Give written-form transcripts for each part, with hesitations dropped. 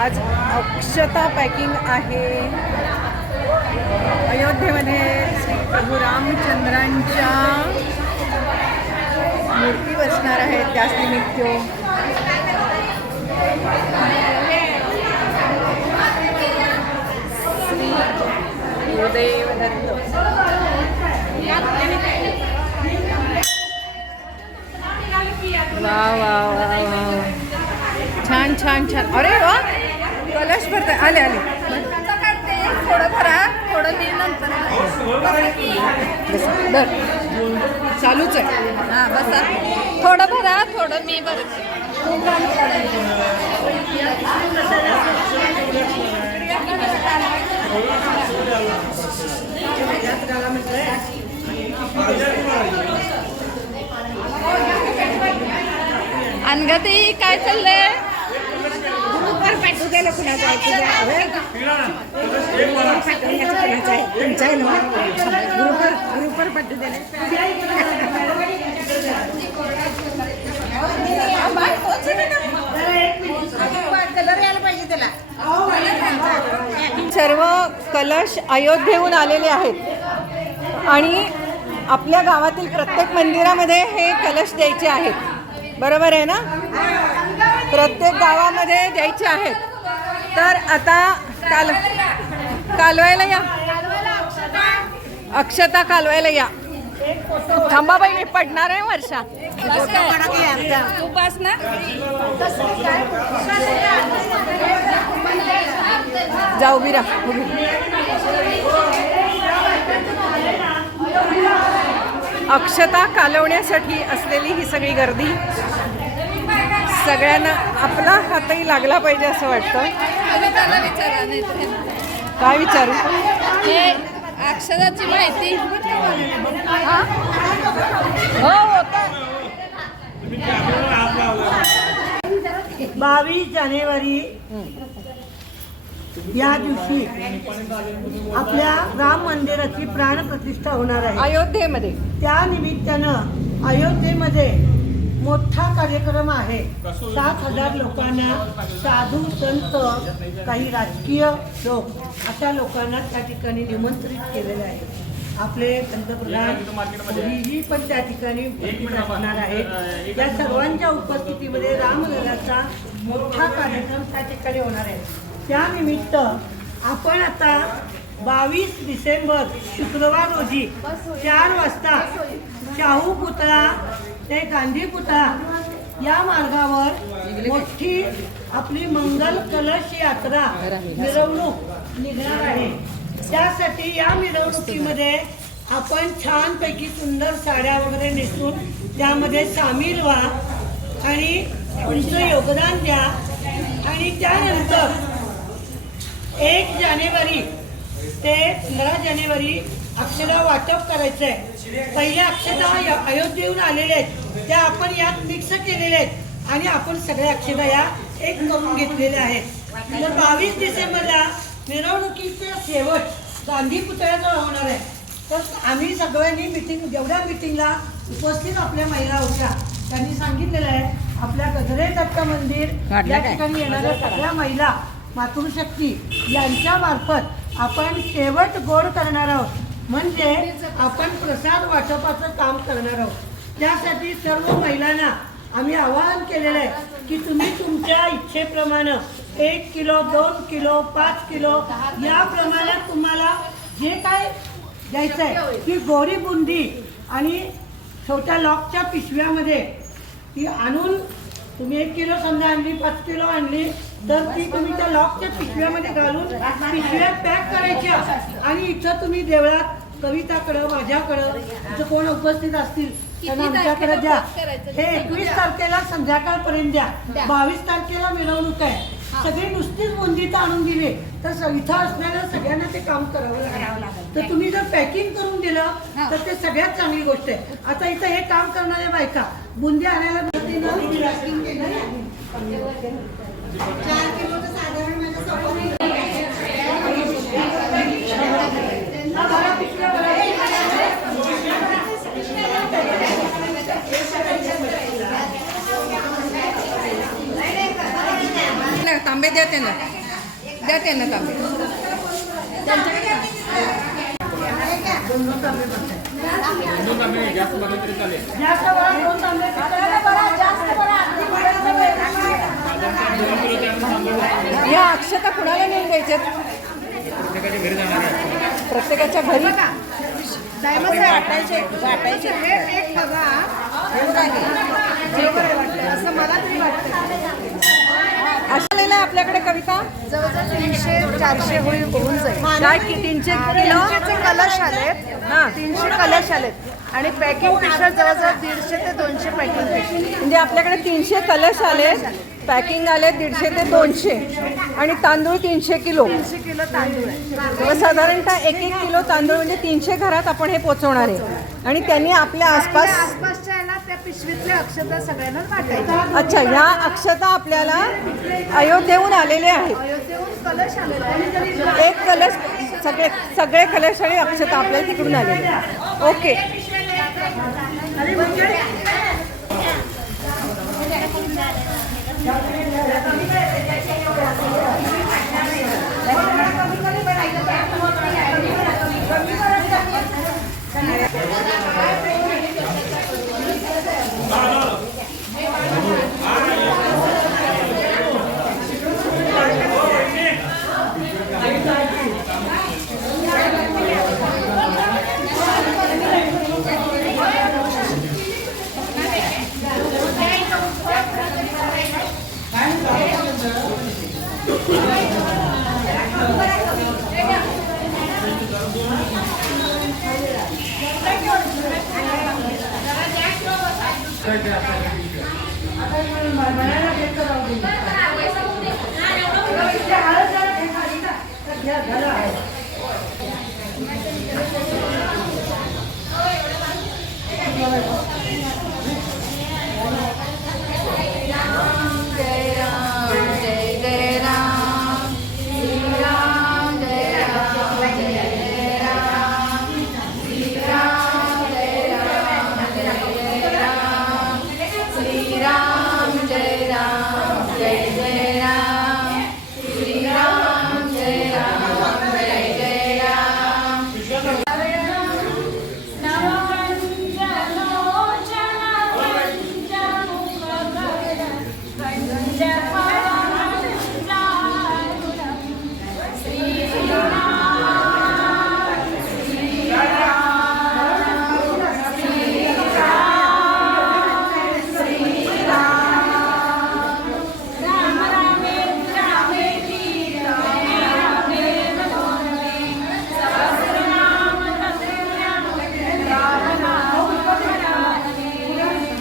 आज अक्षता पॅकिंग आहे अयोध्येमध्ये. श्री प्रभू रामचंद्रांच्या मूर्ती बसणार आहेत त्याच निमित्त. गुरुदेव दत्त. वा वा वा वा, छान छान छान. अरे वा, कलश भरताय. आले आले. थोडं भरा, थोडं मी नंतर चालूच आहे. हां बसा. थोडं भरा, थोडं मी भरते. अनगती काय चाललंय? गुरुपर पाठवू गेलं कुणाचं आहे गुरुपर पाठवू दिले. सर्व कलश अयोध्येहून आलेले आहेत आणि आपल्या गावातील प्रत्येक मंदिरामध्ये हे कलश द्यायचे आहेत. बरोबर आहे ना? प्रत्येक गावामध्ये द्यायचे आहेत. तर आता कालवायला या, अक्षता कालवायला या. थांबा बाई, मी पडणार आहे वर्षा. तू पास ना. जाऊ बिरा. अक्षता कालवण्यासाठी असलेली ही सगळी गर्दी. सगळ्यांना आपला हातही लागला पाहिजे असं वाटतं. काय विचारू? हे अक्षराची माहिती. हो होतं. 22 जानेवारी या दिवशी आपल्या राम मंदिराची प्राणप्रतिष्ठा होणार आहे अयोध्येमध्ये. त्या निमित्तानं अयोध्येमध्ये मोठा कार्यक्रम आहे. 7,000 लोकांना, साधू संत, काही राजकीय लोक, अशा लोकांना त्या ठिकाणी निमंत्रित केलेलं आहे. आपले पंतप्रधान मोदीजी पण त्या ठिकाणी उपस्थित असणार आहेत. या सर्वांच्या उपस्थितीमध्ये रामललाचा मोठा कार्यक्रम त्या ठिकाणी होणार आहे. त्यानिमित्त आपण आता 22 डिसेंबर शुक्रवार रोजी 4 वाजता शाहू पुतळा ते गांधी पुतळा या मार्गावर मोठी आपली मंगल कलश यात्रा मिरवणूक निघणार आहे. त्यासाठी या मिरवणुकीमध्ये आपण छानपैकी सुंदर साड्या वगैरे नेसून त्यामध्ये सामील व्हा आणि तुमचं योगदान द्या. आणि त्यानंतर 1 जानेवारी ते 15 जानेवारी अक्षरा वाटप करायचं आहे. पहिल्या अक्षता अयोध्येहून आलेल्या आहेत, त्या आपण यात मिक्स केलेल्या आहेत आणि आपण सगळ्या अक्षता या एक करून घेतलेल्या आहेत. तर 22 डिसेंबरला मिरवणुकीचा शेवट गांधी पुतळ्याजवळ होणार आहे. तर आम्ही सगळ्यांनी जेवढ्या मिटिंगला उपस्थित आपल्या महिला होत्या त्यांनी सांगितलेलं आहे, आपल्या गजरे दत्त मंदिर या ठिकाणी येणाऱ्या सगळ्या महिला मातृशक्ती यांच्या मार्फत आपण शेवट गोड करणार आहोत. म्हणजे आपण प्रसाद वाटपाचं काम करणार आहोत. त्यासाठी सर्व महिलांना आम्ही आवाहन केलेलं आहे की तुम्ही तुमच्या इच्छेप्रमाणे 1 किलो, 2 किलो, 5 किलो या प्रमाणात तुम्हाला जे काय द्यायचं आहे ती गोडी बुंदी आणि छोट्या लॉकच्या पिशव्यामध्ये ती आणून तुम्ही 1 किलो समजा आणली, 5 किलो आणली तर ती तुम्ही त्या लॉकच्या पिशव्यामध्ये घालून पिशव्या पॅक करायच्या आणि इथं तुम्ही देवळात कविताकडं, माझ्याकडं इथं कोण उपस्थित असतील त्यांना आमच्याकडे द्या. हे 21 तारखेला संध्याकाळपर्यंत द्या. 22 तारखेला मिरवणूक आहे. सगळे नुसतीच बुंदीत आणून दिले तर इथं असणाऱ्या सगळ्यांना ते काम करावं लागेल. तर तुम्ही जर पॅकिंग करून दिलं तर ते सगळ्यात चांगली गोष्ट आहे. आता इथं हे काम करणाऱ्या बायका बुंदी आणायला पॅकिंग केलं 4 किलोचं साधारण माझं तांबे द्या त्यांना तांबे. या अक्षता कुणाला नेऊन द्यायच्यात? प्रत्येकाच्या घरी असं मला तरी वाटतं. अशा लिहिलं आपल्याकडे कविता जवळजवळ 300-400 होऊन जाईल. काय की 300 किलो 300चे कलश आलेत. 300 कलश आलेत आणि पॅकिंग पिशव्या जवळजवळ 150 ते 200 पॅकिंग पिशव्या. म्हणजे आपल्याकडे 300 कलश आले, पॅकिंग आले 150 ते 200 आणि तांदूळ 300 किलो. 300 किलो तांदूळ आहे. मग साधारणतः 1-1 किलो तांदूळ म्हणजे 300 घरात आपण हे पोचवणार आहे आणि त्यांनी आपल्या आसपास आसपासच्या याला त्या पिशवीतल्या अक्षता सगळ्यांना वाटायच्या. अच्छा ह्या अक्षता आपल्याला अयोध्येहून आलेल्या आहेत. अयोध्येहून कलश आलेला आहे. एक कलश सगळे कलश आणि अक्षता आपल्याला तिकडून आलेले आहेत. ओके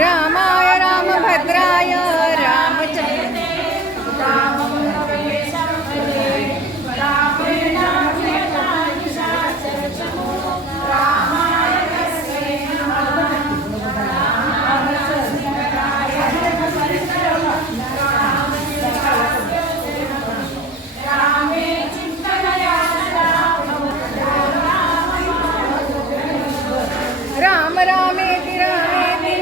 रामाय रामभद्राय रामचंद्र राम रामेति रामेति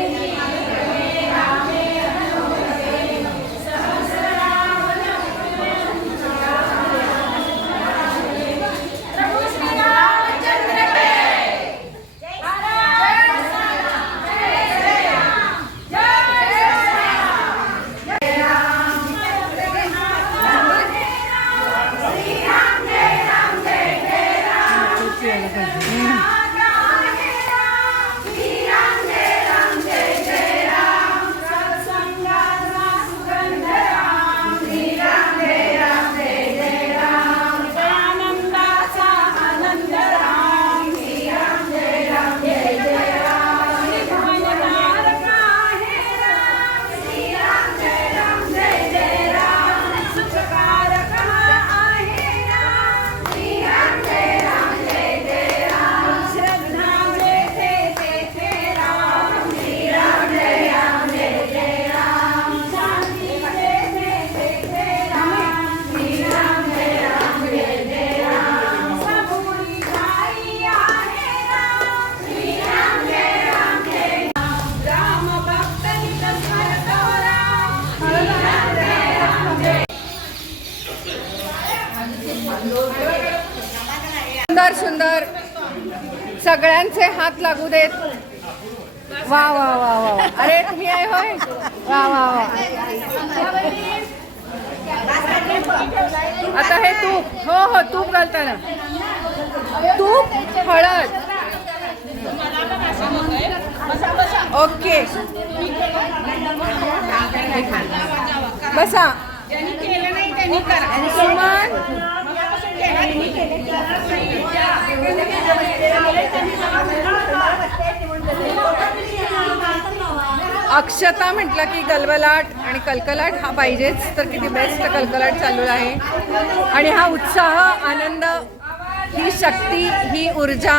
सगळ्यांचे हात लागू देत. वा वा वा वा वा. अरे तुम्ही आहे होय. वा वा वा. आता हे तूप, हो हो तूप घालताना तूप हळद. ओके बसा. सुमन अक्षता म्हटलं की गलबलाट आणि कलकलाट हा पाहिजेच. तर किती बेस्ट कलकलाट चालू आहे. आणि हा उत्साह, आनंद, ही शक्ती, ही ऊर्जा.